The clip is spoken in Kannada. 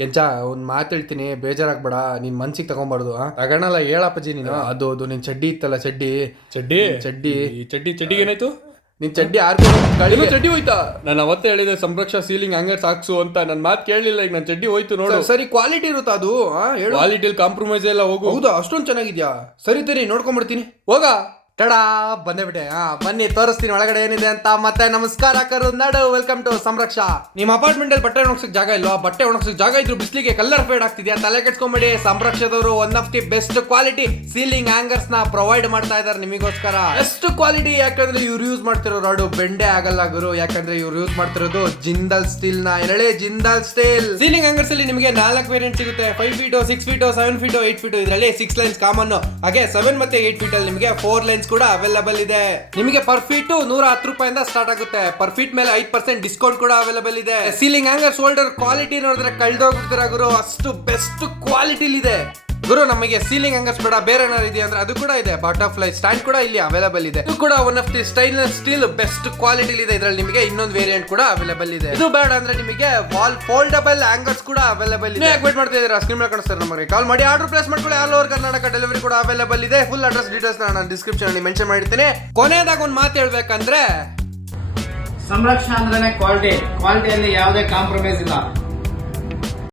ಕೆಂಚ ಒಂದ್ ಮಾತು ಹೇಳ್ತೀನಿ, ಬೇಜಾರಾಗ್ಬೇಡ. ನೀನ್ ಮನ್ಸಿಗೆ ತಗೊಂಬಾರ್ದು. ತಗೋಣಲ್ಲ ಹೇಳಪ್ಪಜಿ ನೀನು. ಅದು ನಿನ್ ಚಡ್ಡಿ ಇತ್ತಲ್ಲ, ಚಡ್ಡಿ ಚಡ್ಡಿಗೆ ಏನಾಯ್ತು? ನಿನ್ ಚಡ್ಡಿ ಆರ್ಕೊಂಡು ಚಡ್ಡಿ ಹೋಯ್ತಾ? ನಾನು ಅವತ್ತೇ ಹೇಳಿದೆ ಸಂರಕ್ಷಾ ಸೀಲಿಂಗ್ ಹ್ಯಾಂಗರ್ಸ್ ಹಾಕ್ಸು ಅಂತ. ನನ್ ಮಾತು ಕೇಳಲಿಲ್ಲ. ಈಗ ನನ್ ಚಡ್ಡಿ ಹೋಯ್ತು ನೋಡು. ಸರಿ ಕ್ವಾಲಿಟಿ ಇರುತ್ತಾ ಅದು? ಕ್ವಾಲಿಟಿಲಿ ಕಾಂಪ್ರಮೈಸ್ ಎಲ್ಲ ಹೋಗು. ಹೌದಾ, ಅಷ್ಟೊಂದು ಚೆನ್ನಾಗಿದ್ಯಾ? ಸರಿ ತರಿ, ನೋಡ್ಕೊಂಡ್ಬಿಡ್ತೀನಿ. ಹೋಗ ಟಡಾ, ಬಂದೇ ಬಿಟ್ಟೆ. ಬನ್ನಿ ತೋರಿಸ್ತೀನಿ ಒಳಗಡೆ ಏನಿದೆ ಅಂತ. ಮತ್ತೆ ನಮಸ್ಕಾರ ಕರುನಾಡು, ವೆಲ್ಕಮ್ ಟು ಸಂರಕ್ಷಾ. ನಿಮ್ಮ ಅಪಾರ್ಟ್ಮೆಂಟ್ ಅಲ್ಲಿ ಬಟ್ಟೆ ಒಣಗ್ಸಕ್ ಜಾಗ ಇಲ್ವಾ? ಬಟ್ಟೆ ಒಣಗ್ಸಕ್ ಜಾಗ ಇದ್ರು ಬಿಸ್ಲಿಗೆ ಕಲರ್ ಫೇಡ್ ಆಗ್ತಿದ್ಯಾ? ತಲೆ ಕೆಡ್ಸ್ಕೊಂಬೇಡಿ. ಸಂರಕ್ಷದವರು one of the best quality ceiling hangers ನ ಪ್ರೊವೈಡ್ ಮಾಡ್ತಾ ಇದಾರೆ ನಿಮಗೋಸ್ಕರ. ಬೆಸ್ಟ್ ಕ್ವಾಲಿಟಿ ಯಾಕಂದ್ರೆ ಇವ್ರು ಯೂಸ್ ಮಾಡ್ತಿರೋ ರಾಡು ಬೆಂಡೆ ಆಗಲ್ಲ ಗುರು. ಯಾಕಂದ್ರೆ ಇವ್ರು ಯೂಸ್ ಮಾಡ್ತಿರೋದು ಜಿಂದಾಲ್ ಸ್ಟೀಲ್ ನ, ಎರಡೇ ಜಿಂದಾಲ್ ಸ್ಟೀಲ್. ಸೀಲಿಂಗ್ ಹ್ಯಾಂಗರ್ಸ್ ಅಲ್ಲಿ ನಿಮಗೆ 4 ವೇರಿಯಂಟ್ ಸಿಗುತ್ತೆ. 5 ಫೀಟ್, 6 ಫೀಟ್, 7 ಫೀಟ್, 8 ಫೀಟ್. ಇದರಲ್ಲಿ 6 ಲೈನ್ಸ್ ಕಾಮನ್. ಹಾಗೆ 7 ಮತ್ತೆ 8 ಫೀಟ್ ಅಲ್ಲಿ ನಿಮಗೆ 4 ಲೈನ್ಸ್ ಕೂಡ ಅವೈಲೇಬಲ್ ಇದೆ. ನಿಮಗೆ ಪರ್ ಫೀಟ್ 110 ರೂಪಾಯಿಂದ ಸ್ಟಾರ್ಟ್ ಆಗುತ್ತೆ. ಪರ್ ಫೀಟ್ ಮೇಲೆ 5% ಡಿಸ್ಕೌಂಟ್ ಕೂಡ ಅವೈಲೇಬಲ್ ಇದೆ. ಸೀಲಿಂಗ್ ಹ್ಯಾಂಗರ್ ಶೋಲ್ಡರ್ ಕ್ವಾಲಿಟಿ ನೋಡಿದ್ರೆ ಕಳ್ದೋಗ್ಬಿಡ್ತೀರಾ ಗುರು, ಅಷ್ಟು ಬೆಸ್ಟ್ ಕ್ವಾಲಿಟಿ ಇದೆ ಗುರು. ನಮಗೆ ಸೀಲಿಂಗ್ ಹ್ಯಾಂಗರ್ಸ್ ಬೇಡ, ಬೇರೆ ಏನಾದ್ರು ಇದೆ ಅಂದ್ರೆ ಅದು ಕೂಡ ಇದೆ. ಬಟರ್ಫ್ಲೈ ಸ್ಟ್ಯಾಂಡ್ ಕೂಡ ಇಲ್ಲಿ ಅವೈಲೇಬಲ್ ಇದೆ. ಇದು ಕೂಡ one of the stainless steel best quality ಇದೆ. ಇದರಲ್ಲಿ ನಿಮಗೆ ಇನ್ನೊಂದು ವೇರಿಯಂಟ್ ಕೂಡ ಅವೈಲೇಬಲ್ ಇದೆ. ಇದು ಬೇಡ ಅಂದ್ರೆ ನಿಮಗೆ ವಾಲ್ ಫೋಲ್ಡಬಲ್ ಹ್ಯಾಂಗರ್ಸ್ ಕೂಡ ಅವೈಲೇಬಲ್ ಇದೆ. ವೇಟ್ ಮಾಡ್ತಾ ಇದ್ದೀರಾ? ಸ್ಕ್ರೀನ್ ಮೇಲೆ ಕಾಣಿಸ್ತಾರೆ, ನಮಗೆ ಕಾಲ್ ಮಾಡಿ ಆರ್ಡರ್ ಪ್ಲೇಸ್ ಮಾಡ್ಕೊಳ್ಳಿ. ಆಲ್ ಓವರ್ ಕರ್ನಾಟಕ ಡೆಲಿವರಿ ಕೂಡ ಅವೈಲೇಬಲ್ ಇದೆ. ಫುಲ್ ಅಡ್ರೆಸ್ ಡೀಟೇಲ್ಸ್ ನಾನು ಡಿಸ್ಕ್ರಿಪ್ಷನ್ ಅಲ್ಲಿ ಮೆನ್ಷನ್ ಮಾಡಿರ್ತೀನಿ. ಕೊನೆಯದಾಗ ಒಂದು ಮಾತು ಹೇಳ್ಬೇಕಂದ್ರೆ, ಸಂರಕ್ಷಣಾ ಅಂದ್ರೆ ಕ್ವಾಲಿಟಿಯಲ್ಲಿ ಯಾವುದೇ ಕಾಂಪ್ರಮೈಸ್ ಇಲ್ಲ.